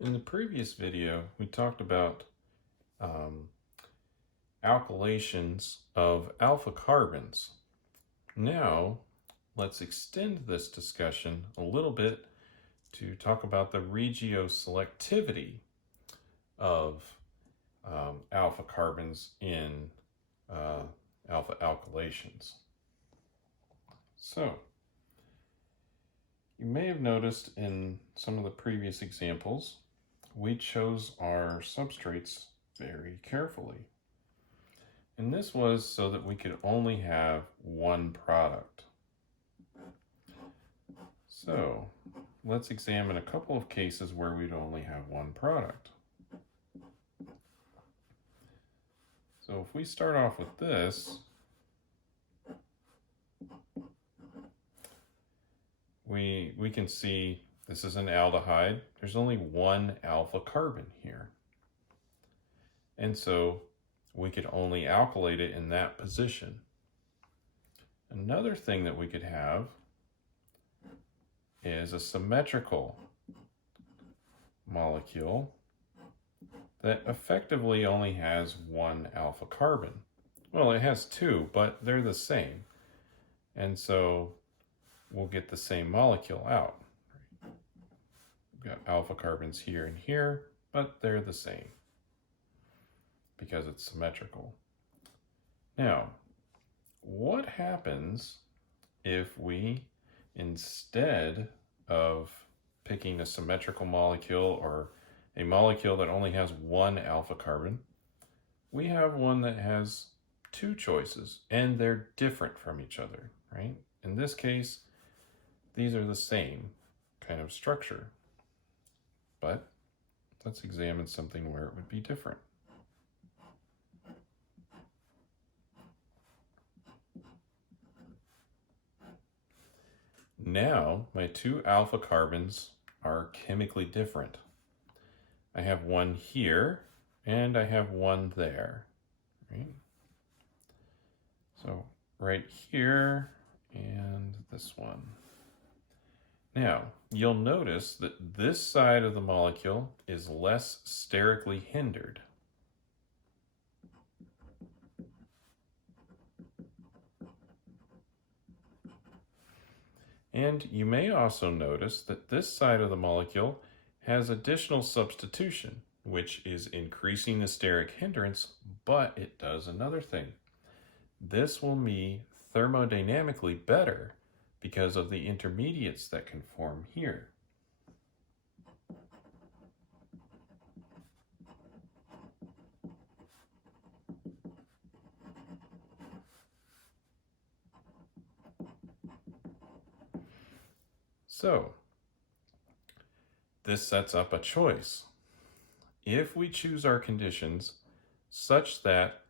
In the previous video, we talked about alkylations of alpha carbons. Now, let's extend this discussion a little bit to talk about the regioselectivity of alpha carbons in alpha alkylations. So, you may have noticed in some of the previous examples, we chose our substrates very carefully. And this was so that we could only have one product. So let's examine a couple of cases where we'd only have one product. So if we start off with this, we can see this is an aldehyde. There's only one alpha carbon here. And so we could only alkylate it in that position. Another thing that we could have is a symmetrical molecule that effectively only has one alpha carbon. Well, it has two, but they're the same. And so we'll get the same molecule out. We've got alpha carbons here and here, but they're the same because it's symmetrical. Now, what happens if we, instead of picking a symmetrical molecule or a molecule that only has one alpha carbon, we have one that has two choices and they're different from each other, right? In this case, these are the same kind of structure, but let's examine something where it would be different. Now, my two alpha carbons are chemically different. I have one here and I have one there, right? So right here and this one. Now, you'll notice that this side of the molecule is less sterically hindered. And you may also notice that this side of the molecule has additional substitution, which is increasing the steric hindrance, but it does another thing. This will be thermodynamically better because of the intermediates that can form here. So, this sets up a choice. If we choose our conditions such that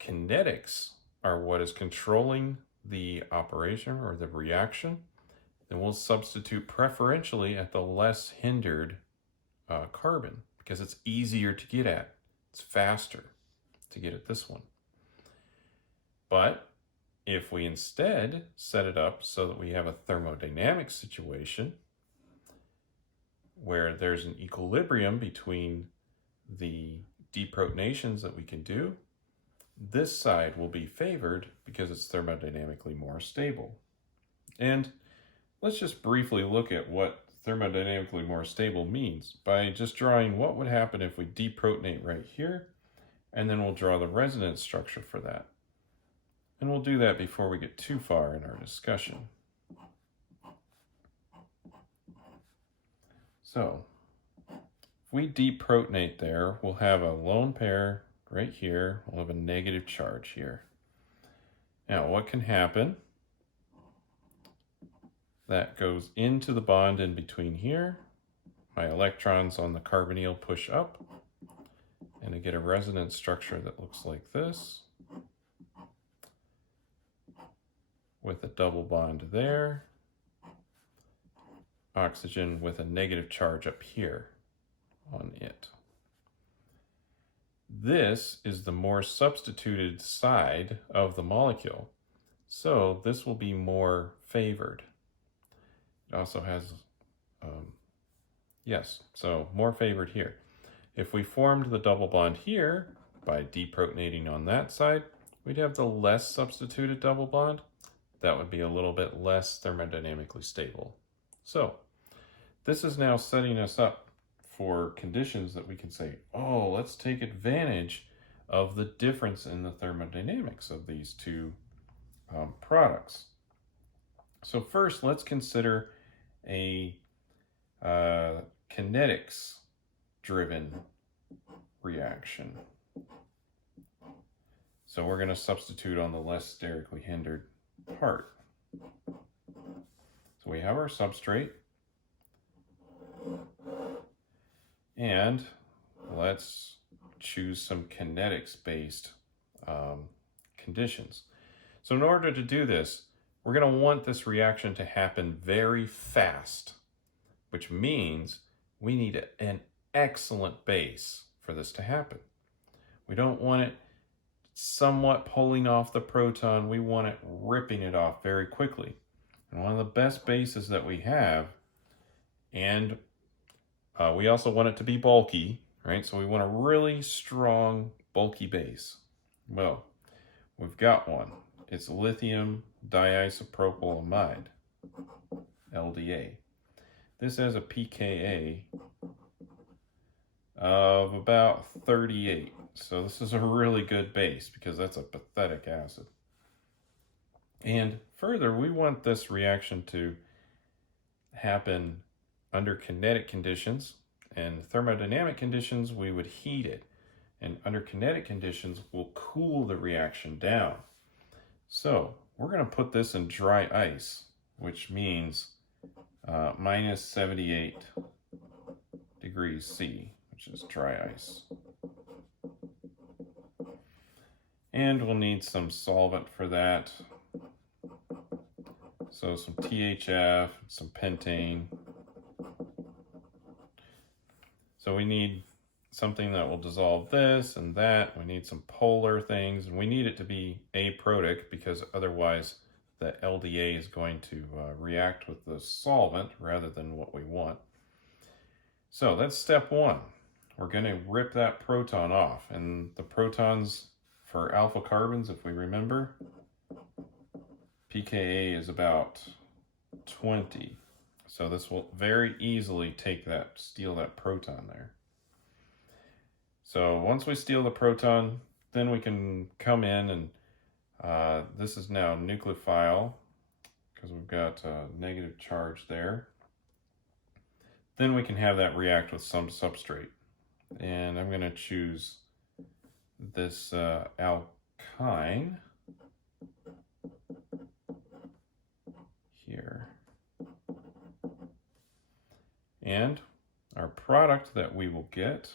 kinetics are what is controlling the operation or the reaction, then we'll substitute preferentially at the less hindered carbon because it's easier to get at. It's faster to get at this one. But if we instead set it up so that we have a thermodynamic situation where there's an equilibrium between the deprotonations that we can do, this side will be favored because it's thermodynamically more stable. And let's just briefly look at what thermodynamically more stable means by just drawing what would happen if we deprotonate right here, and then we'll draw the resonance structure for that. And we'll do that before we get too far in our discussion. So, if we deprotonate there, we'll have a lone pair right here. We'll have a negative charge here. Now, what can happen? That goes into the bond in between here. My electrons on the carbonyl push up, and I get a resonance structure that looks like this, with a double bond there, oxygen with a negative charge up here on it. This is the more substituted side of the molecule, so this will be more favored. It also has, Yes, so more favored here. If we formed the double bond here by deprotonating on that side, we'd have the less substituted double bond. That would be a little bit less thermodynamically stable. So this is now setting us up for conditions that we can say, oh, let's take advantage of the difference in the thermodynamics of these two products. So first, let's consider a kinetics-driven reaction. So we're going to substitute on the less sterically hindered part. So we have our substrate, and let's choose some kinetics-based conditions. So in order to do this, we're going to want this reaction to happen very fast, which means we need an excellent base for this to happen. We don't want it somewhat pulling off the proton. We want it ripping it off very quickly. And one of the best bases that we have, and we also want it to be bulky, right? So we want a really strong, bulky base. Well, we've got one. It's lithium diisopropylamide, LDA. This has a pKa of about 38. So this is a really good base because that's a pathetic acid. And further, we want this reaction to happen under kinetic conditions. And thermodynamic conditions, we would heat it. And under kinetic conditions, we'll cool the reaction down. So we're going to put this in dry ice, which means minus 78 degrees C, which is dry ice. And we'll need some solvent for that. So some THF, some pentane. So we need something that will dissolve this and that. We need some polar things, and we need it to be aprotic because otherwise the LDA is going to react with the solvent rather than what we want. So that's step one. We're going to rip that proton off, and the protons for alpha carbons, if we remember, pKa is about 20. So this will very easily steal that proton there. So once we steal the proton, then we can come in and this is now nucleophile because we've got a negative charge there. Then we can have that react with some substrate. And I'm going to choose this alkyne here. And our product that we will get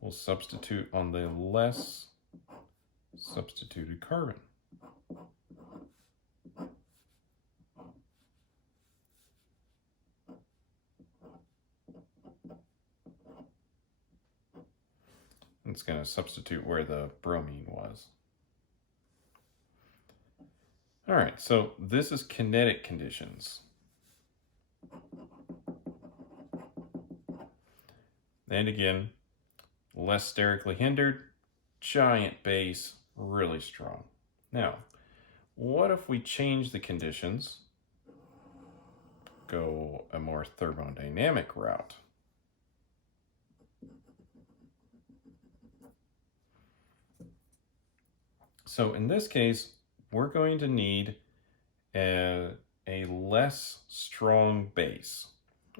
will substitute on the less substituted carbon. It's going to substitute where the bromine was. All right, so this is kinetic conditions. And again, less sterically hindered, giant base, really strong. Now, what if we change the conditions, go a more thermodynamic route? So in this case, we're going to need a less strong base.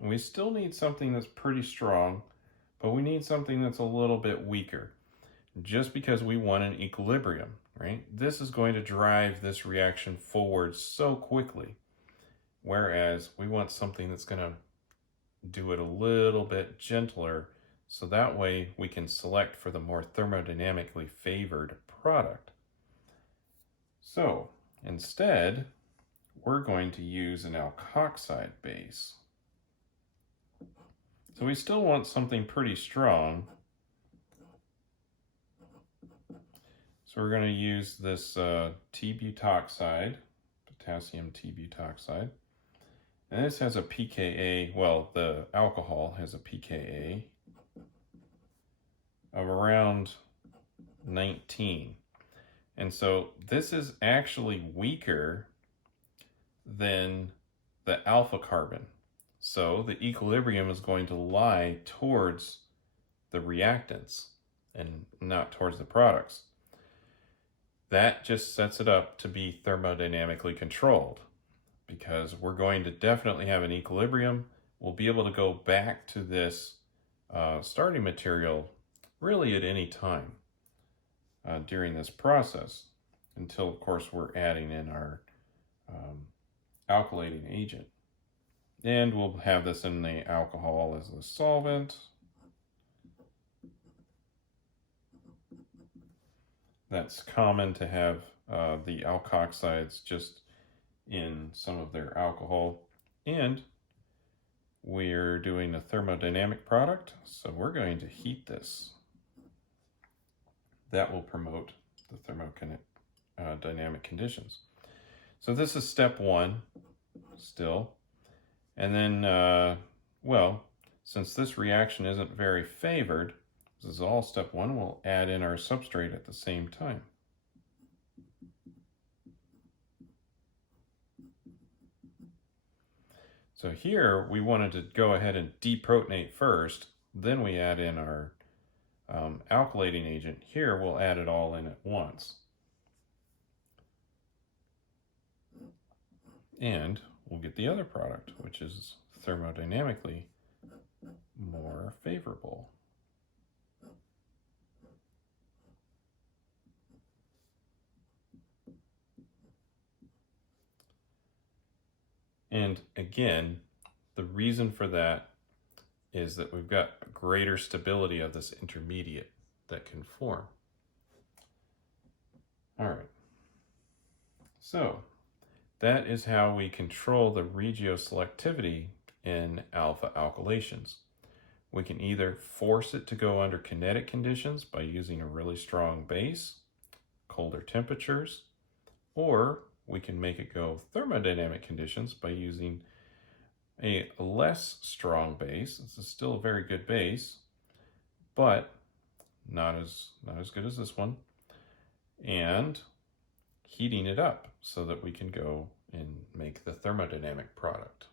We still need something that's pretty strong, but we need something that's a little bit weaker, just because we want an equilibrium, right? This is going to drive this reaction forward so quickly, whereas we want something that's going to do it a little bit gentler, so that way we can select for the more thermodynamically favored product. So instead, we're going to use an alkoxide base. So we still want something pretty strong. So we're going to use this T-butoxide, potassium T-butoxide, And this has a pKa, well, the alcohol has a pKa of around 19. And so this is actually weaker than the alpha carbon. So the equilibrium is going to lie towards the reactants and not towards the products. That just sets it up to be thermodynamically controlled, because we're going to definitely have an equilibrium. We'll be able to go back to this starting material really at any time during this process, until of course we're adding in our alkylating agent. And we'll have this in the alcohol as the solvent. That's common to have the alkoxides just in some of their alcohol. And we're doing a thermodynamic product, so we're going to heat this. That will promote the thermodynamic conditions. So this is step one still. And then, well, since this reaction isn't very favored, this is all step one, we'll add in our substrate at the same time. So here we wanted to go ahead and deprotonate first, then we add in our alkylating agent. Here we'll add it all in at once. And we'll get the other product, which is thermodynamically more favorable. And again, the reason for that is that we've got greater stability of this intermediate that can form. All right. So that is how we control the regioselectivity in alpha alkylations. We can either force it to go under kinetic conditions by using a really strong base, colder temperatures, or we can make it go thermodynamic conditions by using a less strong base. This is still a very good base, but not as good as this one, and heating it up so that we can go and make the thermodynamic product.